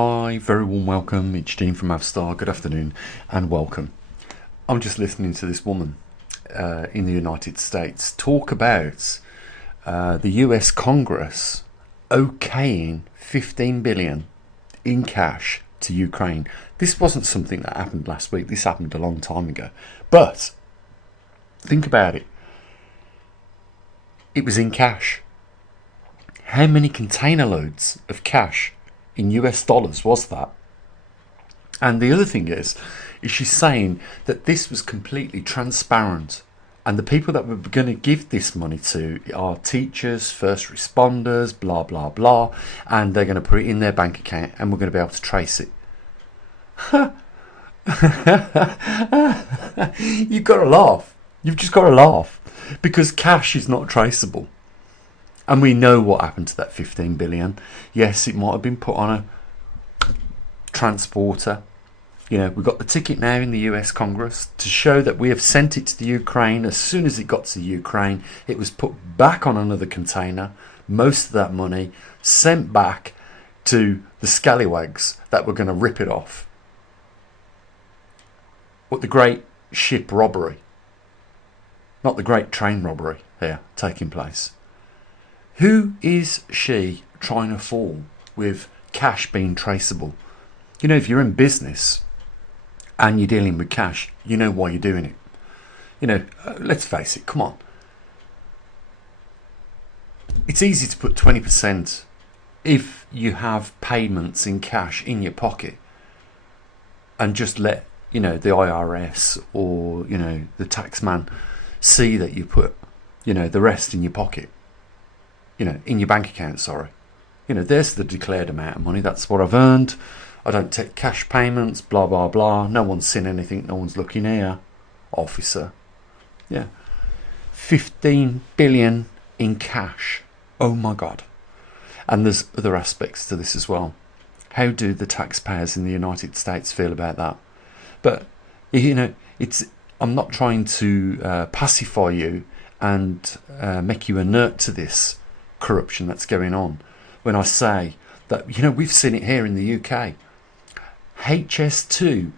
Hi, very warm welcome. It's Gene from maverickstar. Good afternoon and welcome. I'm just listening to this woman in the United States talk about the US Congress okaying 15 billion in cash to Ukraine. This wasn't something that happened last week. This happened a long time ago. But think about it. It was in cash. How many container loads of cash in US dollars was that? And the other thing is she's saying that this was completely transparent, and the people that we're going to give this money to are teachers, first responders, blah blah blah, and they're going to put it in their bank account and we're going to be able to trace it. You've got to laugh. You've just got to laugh, because cash is not traceable. And we know what happened to that 15 billion. Yes, it might have been put on a transporter. You know, we've got the ticket now in the US Congress to show that we have sent it to the Ukraine. As soon as it got to Ukraine, it was put back on another container. Most of that money sent back to the scallywags that were going to rip it off. What the great ship robbery, not the great train robbery here taking place. Who is she trying to fool with cash being traceable? You know, if you're in business and you're dealing with cash, you know why you're doing it. You know, let's face it, come on. It's easy to put 20% if you have payments in cash in your pocket and just let, you know, the IRS or, you know, the taxman see that you put, you know, the rest in your pocket. You know, in your bank account, sorry. You know, there's the declared amount of money. That's what I've earned. I don't take cash payments, blah, blah, blah. No one's seen anything. No one's looking here. Officer. Yeah. 15 billion in cash. Oh my God. And there's other aspects to this as well. How do the taxpayers in the United States feel about that? But, you know, I'm not trying to pacify you and make you inert to this corruption that's going on when I say that, you know, we've seen it here in the UK. HS2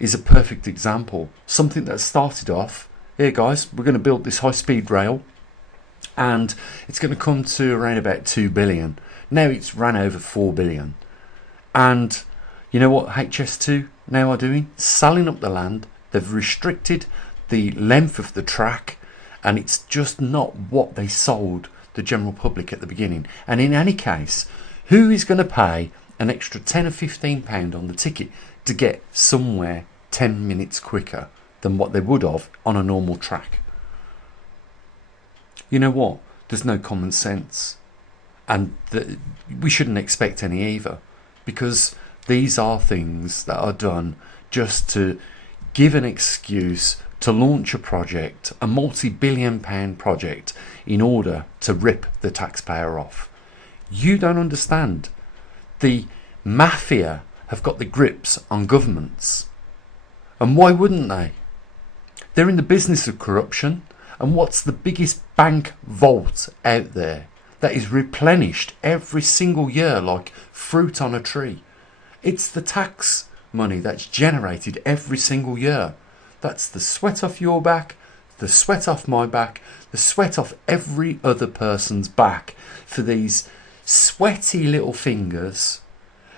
is a perfect example. Something that started off, here guys, we're going to build this high-speed rail and it's going to come to around about 2 billion. Now it's ran over 4 billion. And you know what HS2 now are doing? Selling up the land. They've restricted the length of the track, and it's just not what they sold the general public at the beginning. And in any case, who is going to pay an extra 10 or 15 pound on the ticket to get somewhere 10 minutes quicker than what they would have on a normal track? You know what? There's no common sense, and we shouldn't expect any either, because these are things that are done just to give an excuse to launch a project, a multi-billion pound project, in order to rip the taxpayer off. You don't understand. The mafia have got the grips on governments. And why wouldn't they? They're in the business of corruption. And what's the biggest bank vault out there that is replenished every single year like fruit on a tree? It's the tax money that's generated every single year. That's the sweat off your back, the sweat off my back, the sweat off every other person's back, for these sweaty little fingers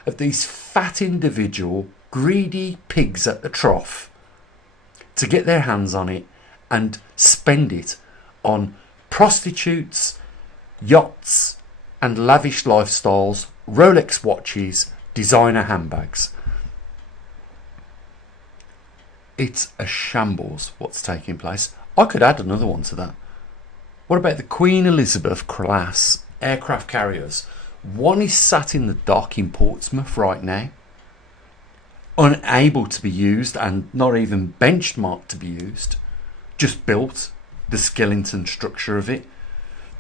of these fat individual greedy pigs at the trough to get their hands on it and spend it on prostitutes, yachts and lavish lifestyles, Rolex watches, designer handbags. It's a shambles what's taking place. I could add another one to that. What about the Queen Elizabeth class aircraft carriers? One is sat in the dock in Portsmouth right now, unable to be used and not even benchmarked to be used. Just built, the skeleton structure of it.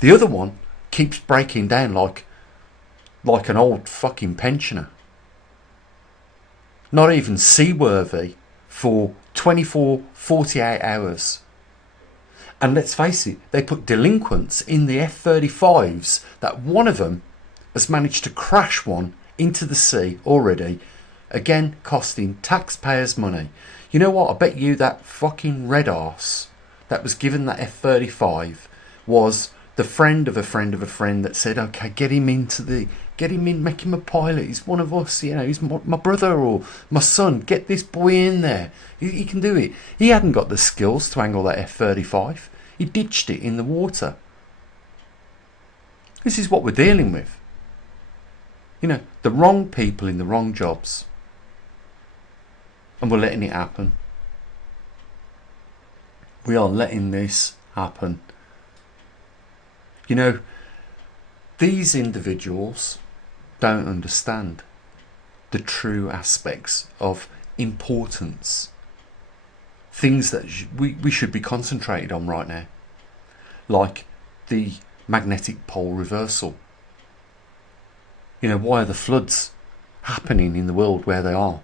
The other one keeps breaking down like an old fucking pensioner. Not even seaworthy for 24, 48 hours. And let's face it, they put delinquents in the F-35s that one of them has managed to crash one into the sea already, again costing taxpayers money. You know what? I bet you that fucking red arse that was given that F-35 was the friend of a friend of a friend that said, okay, get him in, make him a pilot. He's one of us, he's my brother or my son. Get this boy in there. He can do it. He hadn't got the skills to angle that F-35. He ditched it in the water. This is what we're dealing with. The wrong people in the wrong jobs. And we're letting it happen. We are letting this happen. These individuals don't understand the true aspects of importance. Things that we should be concentrated on right now. Like the magnetic pole reversal. Why are the floods happening in the world where they are?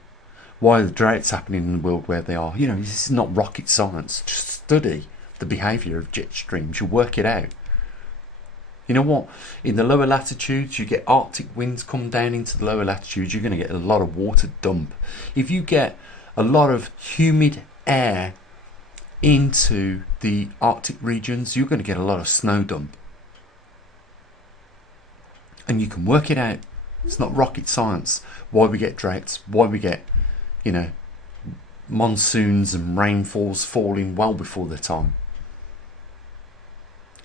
Why are the droughts happening in the world where they are? This is not rocket science. Just study the behaviour of jet streams. You'll work it out. You know what? In the lower latitudes, you get Arctic winds come down into the lower latitudes. You're going to get a lot of water dump. If you get a lot of humid air into the Arctic regions, you're going to get a lot of snow dump. And you can work it out. It's not rocket science. Why we get droughts, why we get, monsoons and rainfalls falling well before their time.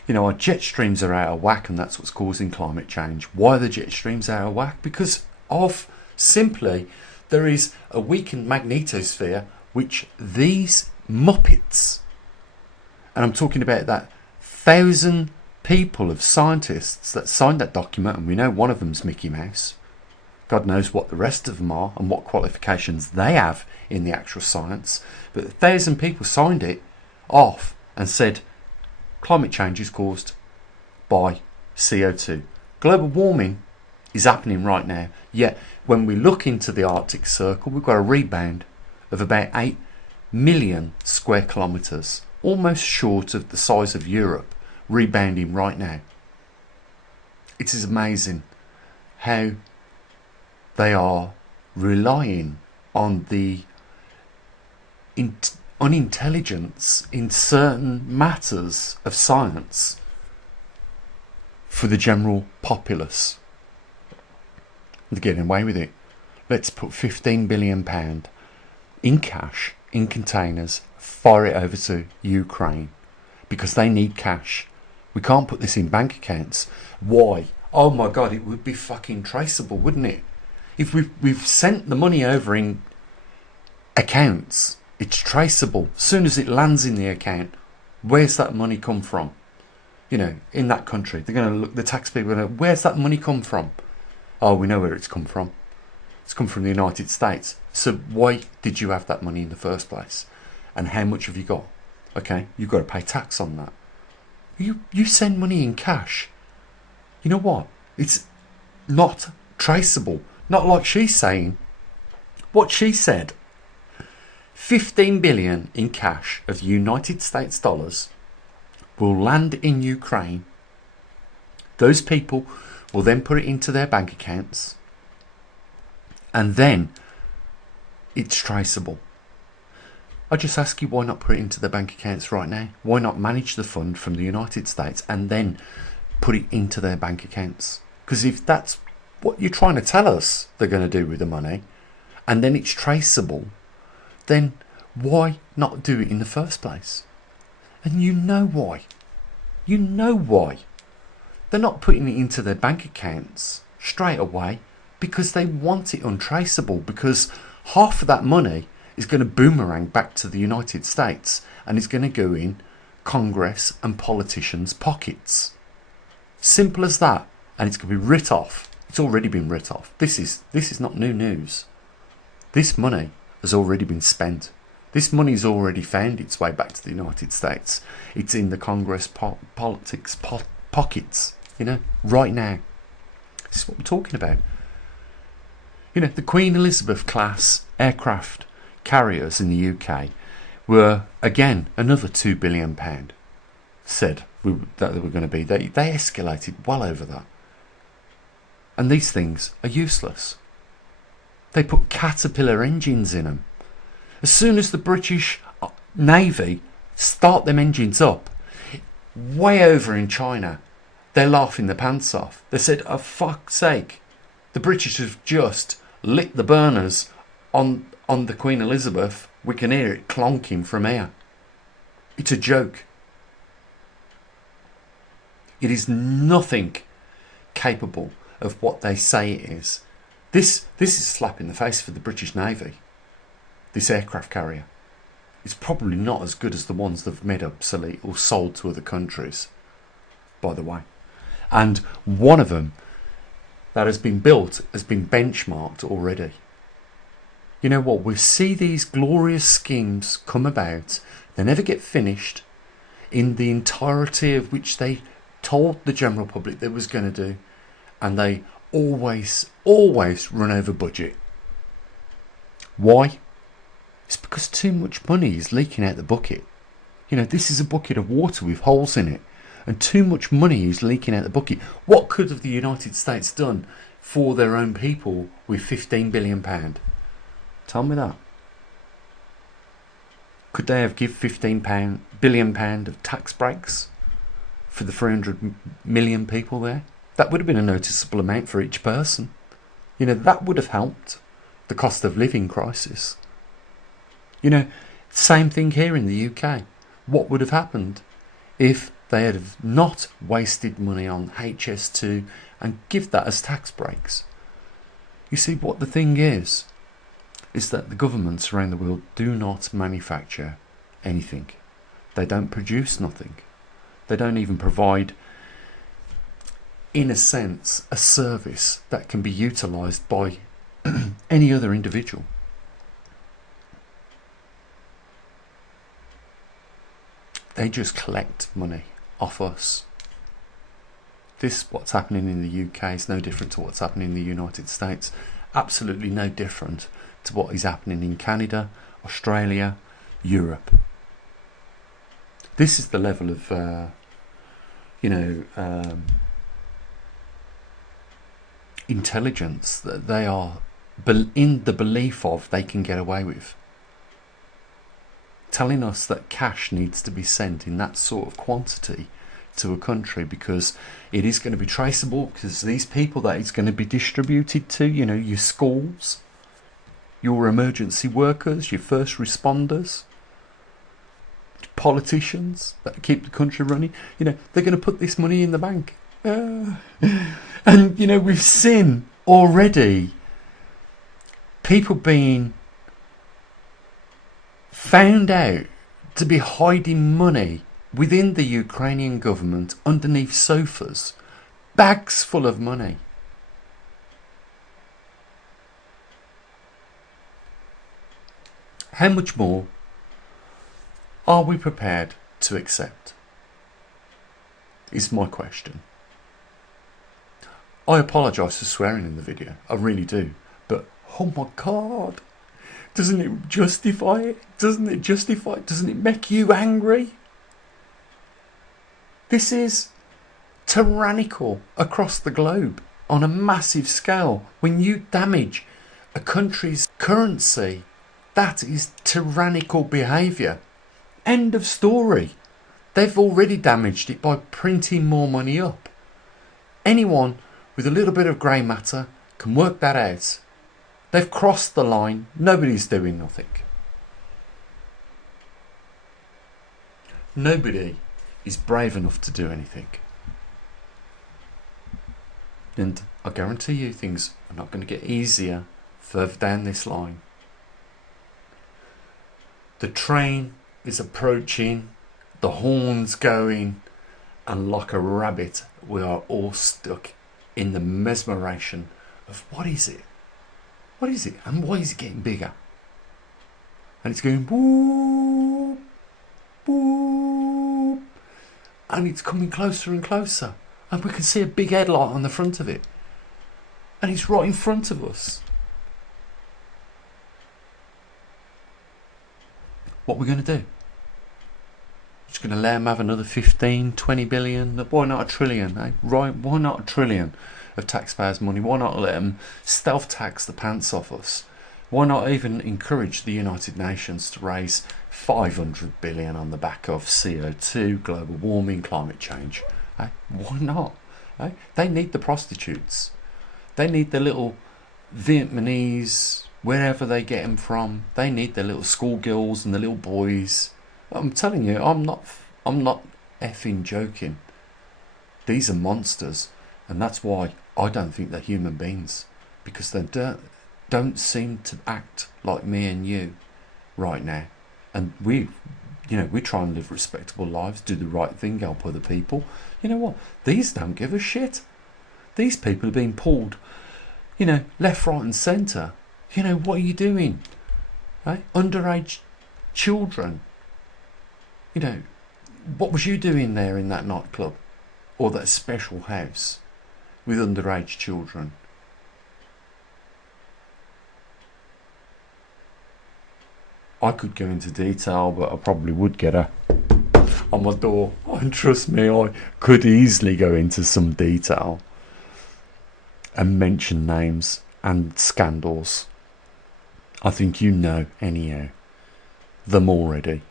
Our jet streams are out of whack, and that's what's causing climate change. Why are the jet streams out of whack? Because of simply there is a weakened magnetosphere which these muppets, and I'm talking about that 1,000 people of scientists that signed that document, and we know one of them's Mickey Mouse. God knows what the rest of them are and what qualifications they have in the actual science. But 1,000 people signed it off and said climate change is caused by CO2. Global warming is happening right now. Yet when we look into the Arctic Circle, we've got a rebound of about 8 million square kilometres, almost short of the size of Europe, rebounding right now. It is amazing how they are relying on the unintelligence in certain matters of science for the general populace. They're getting away with it. Let's put £15 billion in cash, in containers, fire it over to Ukraine because they need cash. We can't put this in bank accounts. Why? Oh my God, it would be fucking traceable, wouldn't it? If we've sent the money over in accounts, it's traceable. As soon as it lands in the account, where's that money come from? In that country, they're going to look. The taxpayer going to, where's that money come from? Oh, we know where it's come from. It's come from the United States. So why did you have that money in the first place? And how much have you got? Okay, you've got to pay tax on that. You send money in cash. You know what? It's not traceable. Not like she's saying. What she said. 15 billion in cash of United States dollars will land in Ukraine. Those people will then put it into their bank accounts. And then it's traceable. I just ask you, why not put it into their bank accounts right now? Why not manage the fund from the United States and then put it into their bank accounts? Because if that's what you're trying to tell us they're going to do with the money, and then it's traceable, then why not do it in the first place? And you know why. You know why. They're not putting it into their bank accounts straight away because they want it untraceable, because half of that money is going to boomerang back to the United States and it's going to go in Congress and politicians' pockets. Simple as that. And it's going to be writ off. It's already been writ off. This is not new news. This money has already been spent. This money's already found its way back to the United States. It's in the Congress politics pockets, right now. This is what we're talking about. The Queen Elizabeth class aircraft carriers in the UK were, again, another £2 billion said that they were going to be. They escalated well over that. And these things are useless. They put Caterpillar engines in them. As soon as the British Navy start them engines up, way over in China, they're laughing their pants off. They said, oh fuck's sake, the British have just lit the burners on the Queen Elizabeth. We can hear it clonking from here. It's a joke. It is nothing capable of what they say it is. This is a slap in the face for the British Navy. This aircraft carrier. It's probably not as good as the ones that have made obsolete or sold to other countries, by the way. And one of them that has been built has been benchmarked already. You know what? We see these glorious schemes come about. They never get finished in the entirety of which they told the general public they was going to do. And they always run over budget. Why? It's because too much money is leaking out the bucket. You know, this is a bucket of water with holes in it, and too much money is leaking out the bucket. What could have the United States done for their own people with £15 billion? Tell me that. Could they have give £15 billion of tax breaks for the 300 million people there? That would have been a noticeable amount for each person. You know, that would have helped the cost of living crisis. You know, same thing here in the UK. What would have happened if they had not wasted money on HS2 and give that as tax breaks? You see, what the thing is that the governments around the world do not manufacture anything. They don't produce nothing. They don't even provide, in a sense, a service that can be utilised by any other individual. They just collect money off us. What's happening in the UK is no different to what's happening in the United States. Absolutely no different to what is happening in Canada, Australia, Europe. This is the level of, intelligence that they are in the belief of they can get away with. Telling us that cash needs to be sent in that sort of quantity to a country because it is going to be traceable, because these people that it's going to be distributed to, you know, your schools, your emergency workers, your first responders, politicians that keep the country running, you know, they're going to put this money in the bank. And, you know, we've seen already people being found out to be hiding money within the Ukrainian government underneath sofas, bags full of money. How much more are we prepared to accept? Is my question. I apologise for swearing in the video, I really do, but oh my God, doesn't it justify it? Doesn't it justify it? Doesn't it make you angry? This is tyrannical across the globe on a massive scale. When you damage a country's currency, that is tyrannical behaviour. End of story. They've already damaged it by printing more money up. Anyone with a little bit of grey matter can work that out. They've crossed the line. Nobody's doing nothing. Nobody is brave enough to do anything. And I guarantee you things are not going to get easier further down this line. The train is approaching, the horns going, and like a rabbit we are all stuck in the mesmeration of what is it? What is it? And why is it getting bigger? And it's going whoop, whoop, and it's coming closer and closer. And we can see a big headlight on the front of it. And it's right in front of us. What are we going to do? Just going to let them have another 15, 20 billion. Why not a trillion? Eh? Right? Why not a trillion of taxpayers' money? Why not let them stealth tax the pants off us? Why not even encourage the United Nations to raise 500 billion on the back of CO2, global warming, climate change? Eh? Why not? Eh? They need the prostitutes. They need the little Vietnamese, wherever they get them from. They need the little schoolgirls and the little boys. I'm telling you, I'm not effing joking. These are monsters, and that's why I don't think they're human beings, because they don't seem to act like me and you right now. And we try and live respectable lives, do the right thing, help other people. You know what? These don't give a shit. These people are being pulled, left, right and centre. What are you doing? Right? Underage children. What was you doing there in that nightclub or that special house with underage children? I could go into detail, but I probably would get her on my door. And trust me, I could easily go into some detail and mention names and scandals. I think anyhow, them already.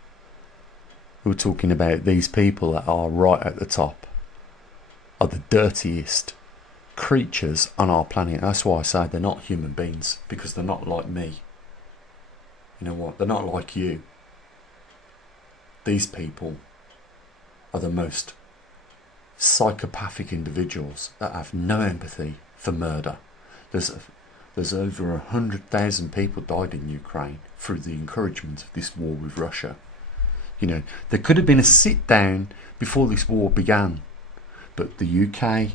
We're talking about these people that are right at the top, are the dirtiest creatures on our planet. That's why I say they're not human beings, because they're not like me. You know what? They're not like you. These people are the most psychopathic individuals that have no empathy for murder. There's over 100,000 people died in Ukraine through the encouragement of this war with Russia. There could have been a sit down before this war began, but the UK,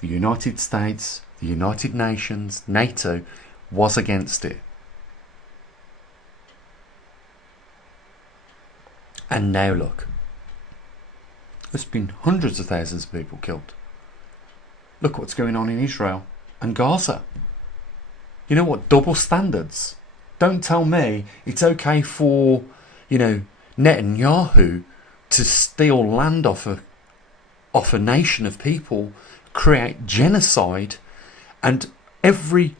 the United States, the United Nations, NATO was against it. And now look, there's been hundreds of thousands of people killed. Look what's going on in Israel and Gaza. You know what? Double standards. Don't tell me it's okay for, Netanyahu to steal land off a nation of people, create genocide, and every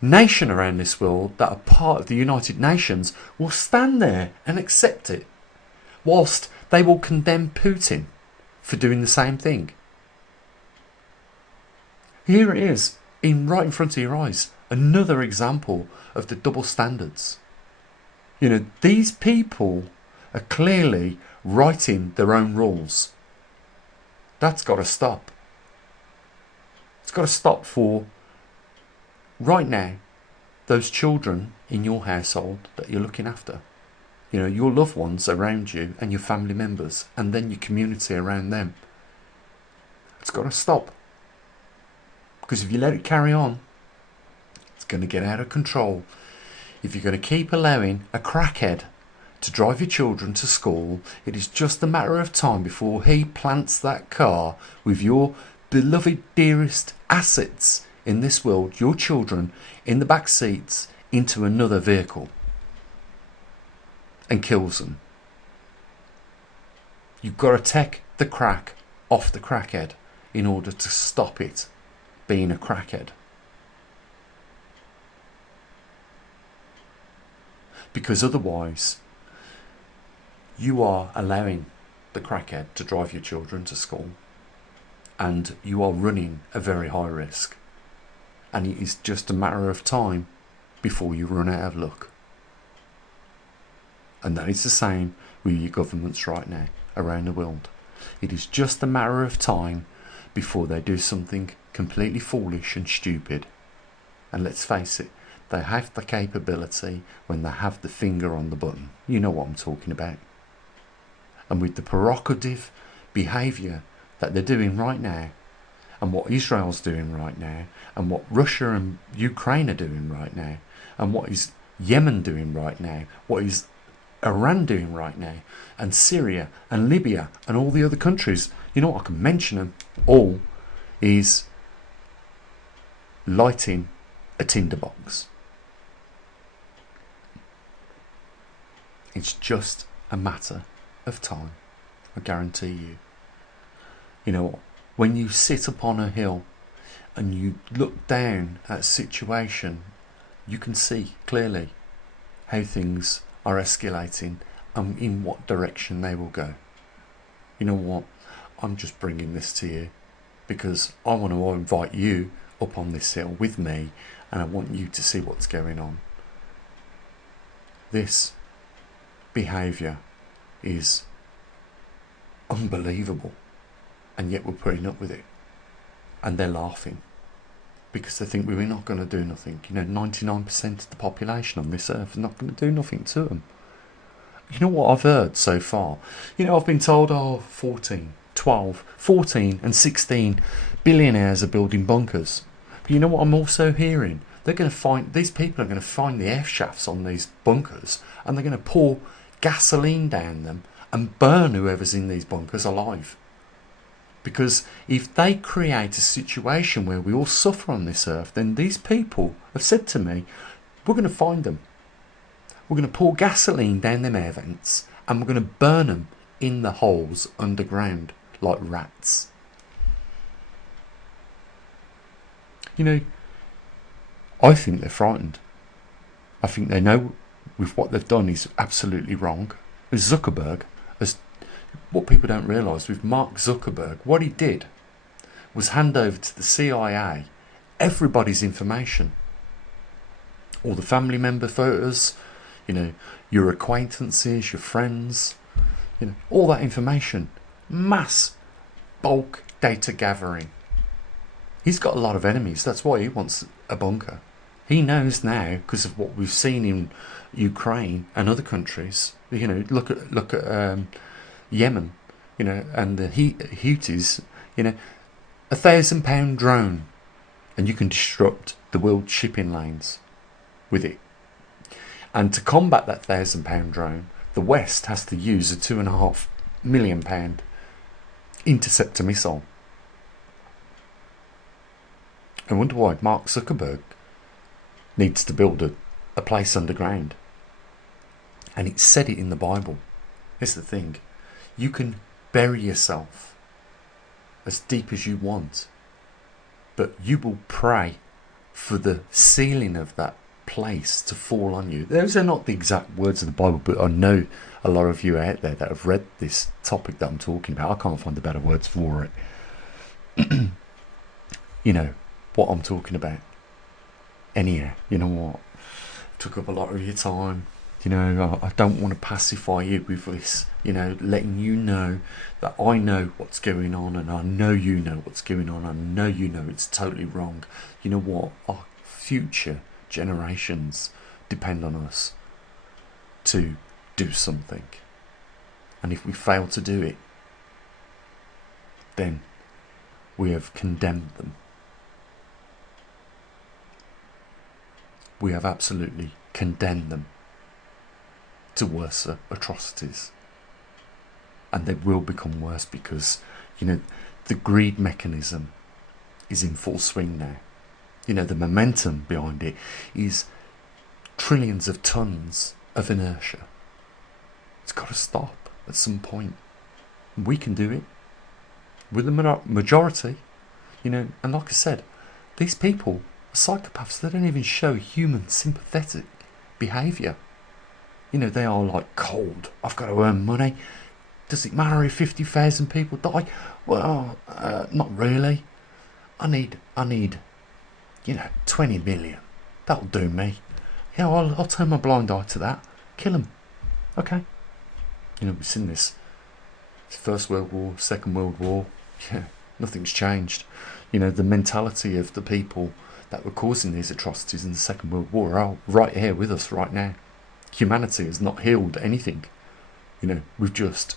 nation around this world that are part of the United Nations will stand there and accept it, whilst they will condemn Putin for doing the same thing. Here it is, right in front of your eyes, another example of the double standards. These people are clearly writing their own rules. That's got to stop. It's got to stop for, right now, those children in your household that you're looking after. Your loved ones around you and your family members, and then your community around them. It's got to stop. Because if you let it carry on, it's going to get out of control. If you're going to keep allowing a crackhead to drive your children to school, it is just a matter of time before he plants that car with your beloved, dearest assets in this world, your children, in the back seats, into another vehicle and kills them. You've got to take the crack off the crackhead in order to stop it being a crackhead. Because otherwise, you are allowing the crackhead to drive your children to school, and you are running a very high risk. And it is just a matter of time before you run out of luck. And that is the same with your governments right now around the world. It is just a matter of time before they do something completely foolish and stupid. And let's face it, they have the capability when they have the finger on the button. You know what I'm talking about. And with the provocative behaviour that they're doing right now, and what Israel's doing right now, and what Russia and Ukraine are doing right now, and what is Yemen doing right now, what is Iran doing right now, and Syria and Libya and all the other countries, I can mention them all, is lighting a tinderbox. It's just a matter of time. I guarantee you. You know what? When you sit upon a hill and you look down at a situation, you can see clearly how things are escalating and in what direction they will go. You know what? I'm just bringing this to you because I want to invite you up on this hill with me, and I want you to see what's going on. This behaviour is unbelievable, and yet we're putting up with it, and they're laughing because they think we're not going to do nothing. 99% of the population on this earth is not going to do nothing to them. You know what I've heard so far? I've been told 14, 12, 14 and 16 billionaires are building bunkers. But you know what I'm also hearing? These people are going to find the F shafts on these bunkers, and they're going to pour gasoline down them and burn whoever's in these bunkers alive. Because if they create a situation where we all suffer on this earth, then these people have said to me, we're going to find them. We're going to pour gasoline down them air vents, and we're going to burn them in the holes underground like rats. I think they're frightened. I think they know with what they've done is absolutely wrong. What people don't realise with Mark Zuckerberg, what he did was hand over to the CIA everybody's information. All the family member photos, your acquaintances, your friends, all that information. Mass bulk data gathering. He's got a lot of enemies. That's why he wants a bunker. He knows now, because of what we've seen in Ukraine and other countries. Look at Yemen, and the Houthis. £1,000 drone, and you can disrupt the world shipping lanes with it. And to combat that £1,000 drone, the West has to use a £2.5 million interceptor missile. I wonder why Mark Zuckerberg needs to build a place underground. And it said it in the Bible. Here's the thing. You can bury yourself as deep as you want, but you will pray for the ceiling of that place to fall on you. Those are not the exact words of the Bible, but I know a lot of you out there that have read this topic that I'm talking about. I can't find the better words for it. What I'm talking about. Anyhow, you know what? Took up a lot of your time. I don't want to pacify you with this, letting you know that I know what's going on, and I know you know what's going on. I know you know it's totally wrong. You know what? Our future generations depend on us to do something. And if we fail to do it, then we have condemned them. We have absolutely condemned them to worse atrocities. And they will become worse because, the greed mechanism is in full swing now. The momentum behind it is trillions of tons of inertia. It's got to stop at some point. We can do it. We're the majority. And like I said, these people are psychopaths. They don't even show human sympathetic behaviour. They are like cold. I've got to earn money. Does it matter if 50,000 people die? Well, not really. I need 20 million. That'll do me. I'll turn my blind eye to that. Kill them. Okay. We've seen this. First World War, Second World War. Yeah, nothing's changed. The mentality of the people that were causing these atrocities in the Second World War are right here with us right now. Humanity has not healed anything. We've just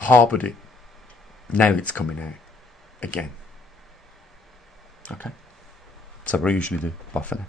harboured it. Now it's coming out again. Okay. So what I usually do. Bye for now.